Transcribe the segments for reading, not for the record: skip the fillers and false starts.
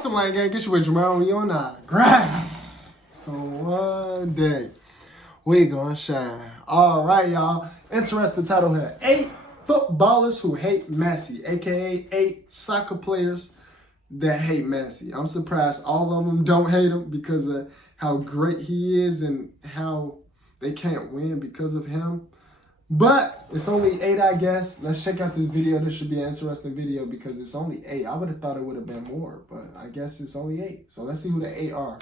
some like gang. Get you with Jamal. We on that grind. So one day we gonna shine. All right, y'all. Interesting title here. 8 footballers who hate Messi, aka 8 soccer players that hate Messi. I'm surprised all of them don't hate him because of how great he is and how they can't win because of him. But it's only 8, I guess. Let's check out this video. This should be an interesting video because it's only 8. I would have thought it would have been more, but I guess it's only 8. So let's see who the 8 are.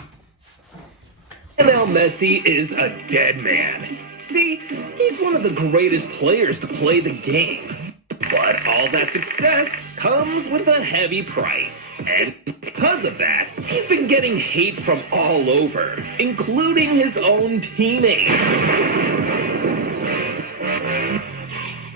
Lionel Messi is a dead man. See, he's one of the greatest players to play the game. But all that success comes with a heavy price. And because of that, he's been getting hate from all over, including his own teammates.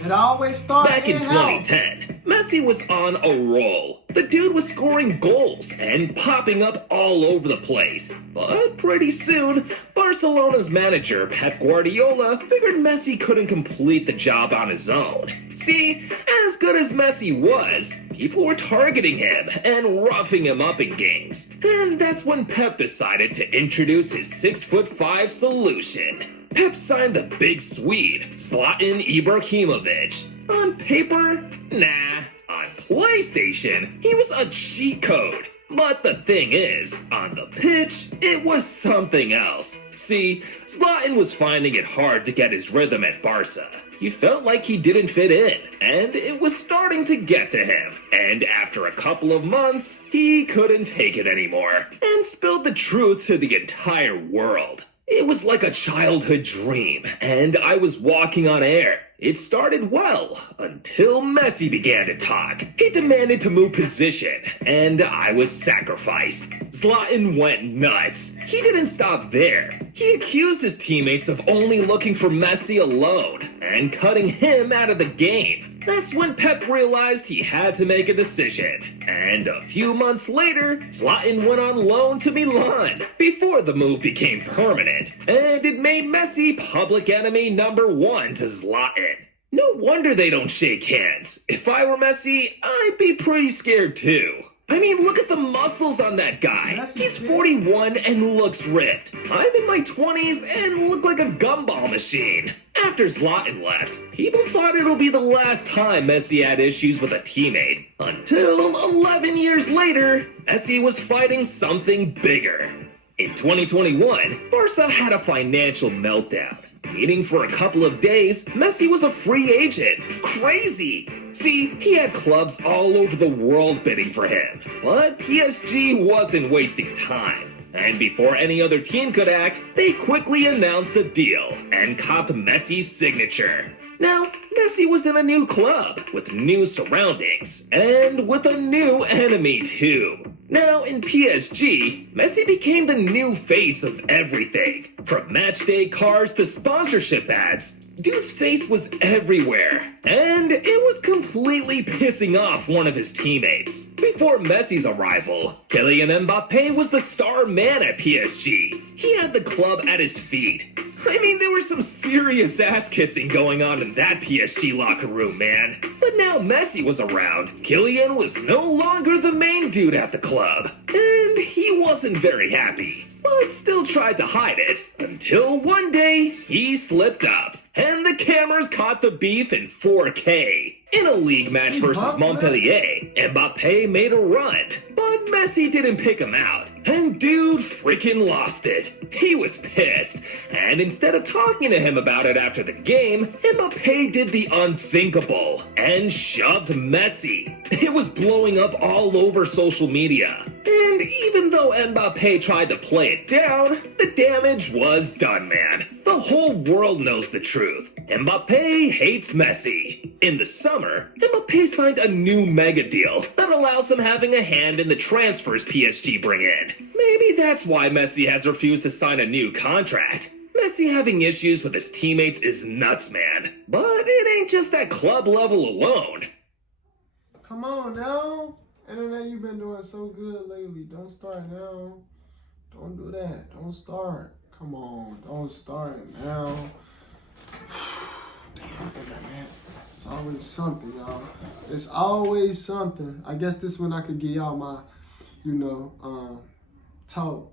It always starts back in 2010. Messi was on a roll. The dude was scoring goals and popping up all over the place. But pretty soon, Barcelona's manager, Pep Guardiola, figured Messi couldn't complete the job on his own. See, as good as Messi was, people were targeting him and roughing him up in games. And that's when Pep decided to introduce his 6'5" solution. Pep signed the big Swede, Zlatan Ibrahimovic. On paper, nah. On PlayStation, he was a cheat code. But the thing is, on the pitch, it was something else. See, Zlatan was finding it hard to get his rhythm at Barca. He felt like he didn't fit in, and it was starting to get to him. And after a couple of months, he couldn't take it anymore, and spilled the truth to the entire world. It was like a childhood dream, and I was walking on air. It started well, until Messi began to talk. He demanded to move position, and I was sacrificed. Zlatan went nuts. He didn't stop there. He accused his teammates of only looking for Messi alone, and cutting him out of the game. That's when Pep realized he had to make a decision. And a few months later, Zlatan went on loan to Milan, before the move became permanent. And it made Messi public enemy #1 to Zlatan. No wonder they don't shake hands. If I were Messi, I'd be pretty scared too. I mean, look at the muscles on that guy. He's 41 and looks ripped. I'm in my 20s and look like a gumball machine. After Zlatan left, people thought it'll be the last time Messi had issues with a teammate. Until 11 years later, Messi was fighting something bigger. In 2021, Barca had a financial meltdown. Meaning for a couple of days, Messi was a free agent. Crazy! See, he had clubs all over the world bidding for him. But PSG wasn't wasting time. And before any other team could act, they quickly announced a deal and copped Messi's signature. Now, Messi was in a new club, with new surroundings, and with a new enemy too. Now, in PSG, Messi became the new face of everything. From matchday cars to sponsorship ads, dude's face was everywhere. And it was completely pissing off one of his teammates. Before Messi's arrival, Kylian Mbappe was the star man at PSG. He had the club at his feet. I mean, there was some serious ass-kissing going on in that PSG locker room, man. But now Messi was around, Kylian was no longer the main dude at the club. And he wasn't very happy, but still tried to hide it, until one day, he slipped up. And the cameras caught the beef in 4K. In a league match versus Montpellier, Mbappe made a run, but Messi didn't pick him out. And dude freaking lost it. He was pissed. And instead of talking to him about it after the game, Mbappe did the unthinkable and shoved Messi. It was blowing up all over social media. And even though Mbappe tried to play it down, the damage was done, man. The whole world knows the truth. Mbappe hates Messi. In the summer, Mbappe signed a new mega deal that allows him having a hand in the transfers PSG bring in. Maybe that's why Messi has refused to sign a new contract. Messi having issues with his teammates is nuts, man. But it ain't just at club level alone. Come on now. Internet, you've been doing so good lately. Don't start now. Don't do that. Don't start. Come on. Don't start now. Damn, Internet. It's always something, y'all. It's always something. I guess this one I could give y'all my talk.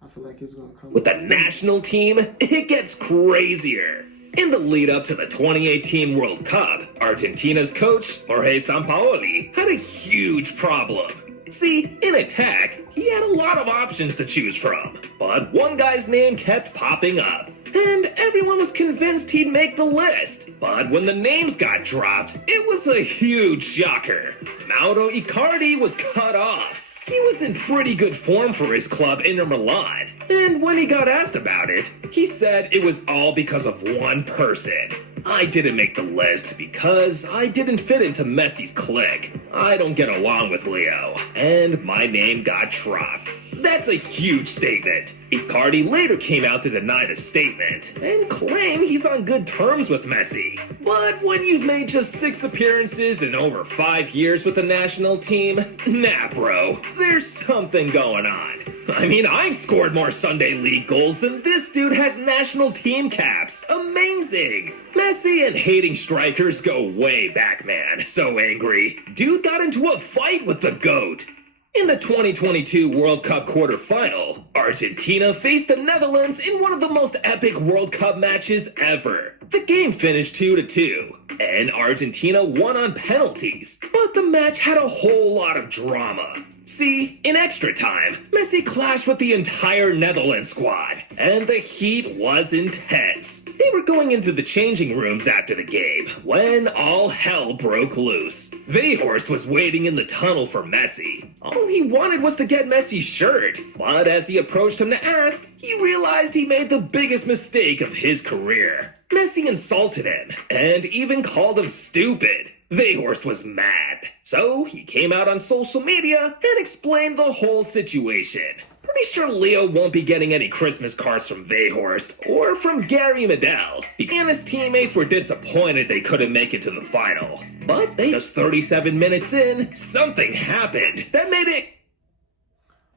I feel like it's gonna come with the national team. It gets crazier. In the lead up to the 2018 World Cup, Argentina's coach, Jorge Sampaoli, had a huge problem. See, in attack, he had a lot of options to choose from, but one guy's name kept popping up, and everyone was convinced he'd make the list. But when the names got dropped, it was a huge shocker. Mauro Icardi was cut off. He was in pretty good form for his club, Inter Milan, and when he got asked about it, he said it was all because of one person. I didn't make the list because I didn't fit into Messi's clique. I don't get along with Leo, and my name got dropped. That's a huge statement. Icardi later came out to deny the statement and claim he's on good terms with Messi. But when you've made just 6 appearances in over 5 years with the national team, nah bro, there's something going on. I mean, I've scored more Sunday League goals than this dude has national team caps. Amazing! Messi and hating strikers go way back, man. So angry. Dude got into a fight with the GOAT. In the 2022 World Cup quarterfinal, Argentina faced the Netherlands in one of the most epic World Cup matches ever. The game finished 2-2, and Argentina won on penalties, but the match had a whole lot of drama. See, in extra time, Messi clashed with the entire Netherlands squad, and the heat was intense. They were going into the changing rooms after the game when all hell broke loose. Weghorst was waiting in the tunnel for Messi. All he wanted was to get Messi's shirt, but as he approached him to ask, he realized he made the biggest mistake of his career. Messi insulted him and even called him stupid. Weghorst was mad, so he came out on social media and explained the whole situation. Pretty sure Leo won't be getting any Christmas cards from Weghorst or from Gary Medel. He and his teammates were disappointed they couldn't make it to the final. But just 37 minutes in, something happened that made it...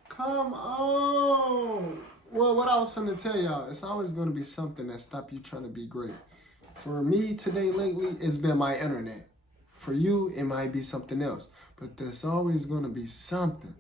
Come on! Well, what I was finna tell y'all, it's always gonna be something that stop you trying to be great. For me today, lately, it's been my internet. For you, it might be something else. But there's always gonna be something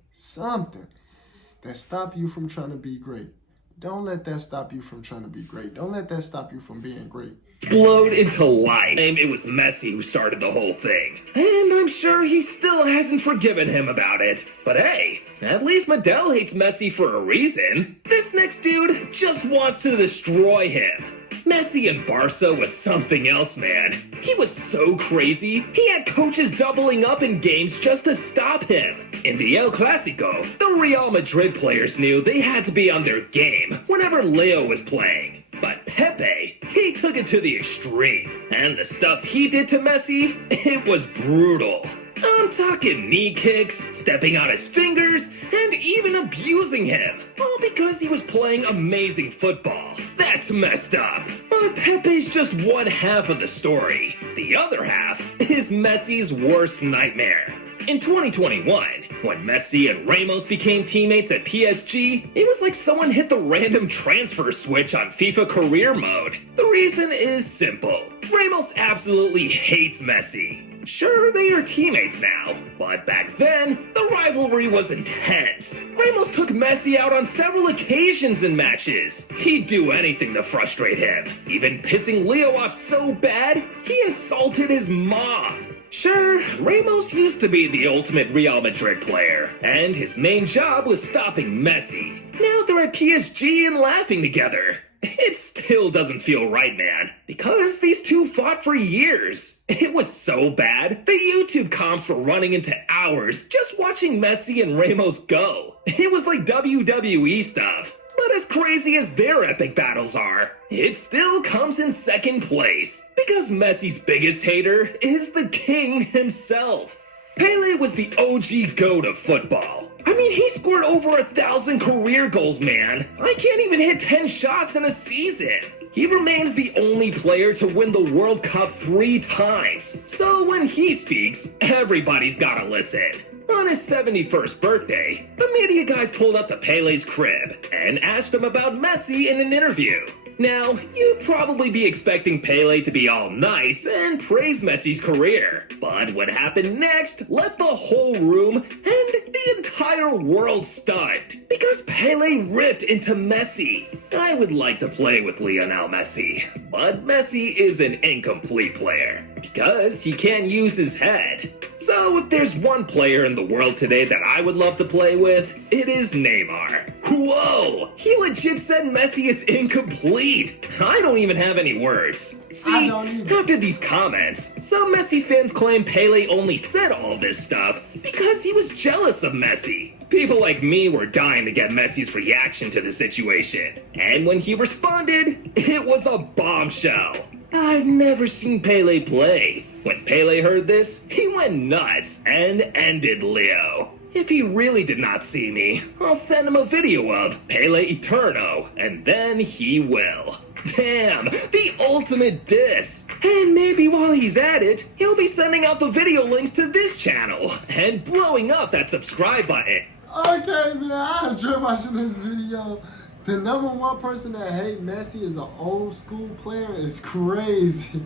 that stop you from trying to be great. Don't let that stop you from trying to be great. Don't let that stop you from being great. Explode into life. It was Messi who started the whole thing. And I'm sure he still hasn't forgiven him about it. But hey, at least Medel hates Messi for a reason. This next dude just wants to destroy him. Messi in Barca was something else, man. He was so crazy, he had coaches doubling up in games just to stop him. In the El Clasico, the Real Madrid players knew they had to be on their game whenever Leo was playing. But Pepe, he took it to the extreme. And the stuff he did to Messi, it was brutal. I'm talking knee kicks, stepping on his fingers, and even abusing him. All because he was playing amazing football. That's messed up. But Pepe's just one half of the story. The other half is Messi's worst nightmare. In 2021, when Messi and Ramos became teammates at PSG, it was like someone hit the random transfer switch on FIFA career mode. The reason is simple. Ramos absolutely hates Messi. Sure, they are teammates now, but back then, the rivalry was intense. Ramos took Messi out on several occasions in matches. He'd do anything to frustrate him, even pissing Leo off so bad, he insulted his mom. Sure, Ramos used to be the ultimate Real Madrid player, and his main job was stopping Messi. Now they're at PSG and laughing together. It still doesn't feel right, man, because these two fought for years. It was so bad, the YouTube comps were running into hours just watching Messi and Ramos go. It was like WWE stuff. But as crazy as their epic battles are, it still comes in second place, because Messi's biggest hater is the king himself. Pele was the OG GOAT of football. I mean, he scored over 1,000 career goals, man. I can't even hit 10 shots in a season. He remains the only player to win the World Cup 3 times. So when he speaks, everybody's gotta listen. On his 71st birthday, the media guys pulled up to Pele's crib and asked him about Messi in an interview. Now, you'd probably be expecting Pele to be all nice and praise Messi's career. But what happened next left the whole room and the entire world stunned. Because Pele ripped into Messi. I would like to play with Lionel Messi, but Messi is an incomplete player. Because he can't use his head. So if there's one player in the world today that I would love to play with, it is Neymar. Whoa! He legit said Messi is incomplete. I don't even have any words. See, after these comments, some Messi fans claim Pele only said all this stuff because he was jealous of Messi. People like me were dying to get Messi's reaction to the situation. And when he responded, it was a bombshell. I've never seen Pele play. When Pele heard this, he went nuts and ended Leo. If he really did not see me, I'll send him a video of Pele Eterno, and then he will. Damn, the ultimate diss. And maybe while he's at it, he'll be sending out the video links to this channel and blowing up that subscribe button. Okay, man, I enjoy watching this video. The number one person that hate Messi is an old school player is crazy.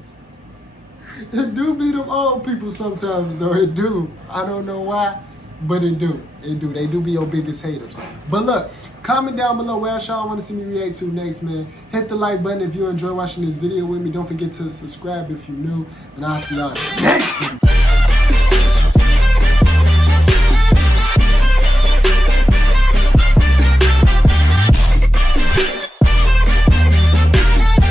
It do be them old people sometimes, though. It do. I don't know why, but it do. It do. They do be your biggest haters. But look, comment down below what else y'all want to see me react to next, man. Hit the like button if you enjoy watching this video with me. Don't forget to subscribe if you're new, and I'll see y'all next time.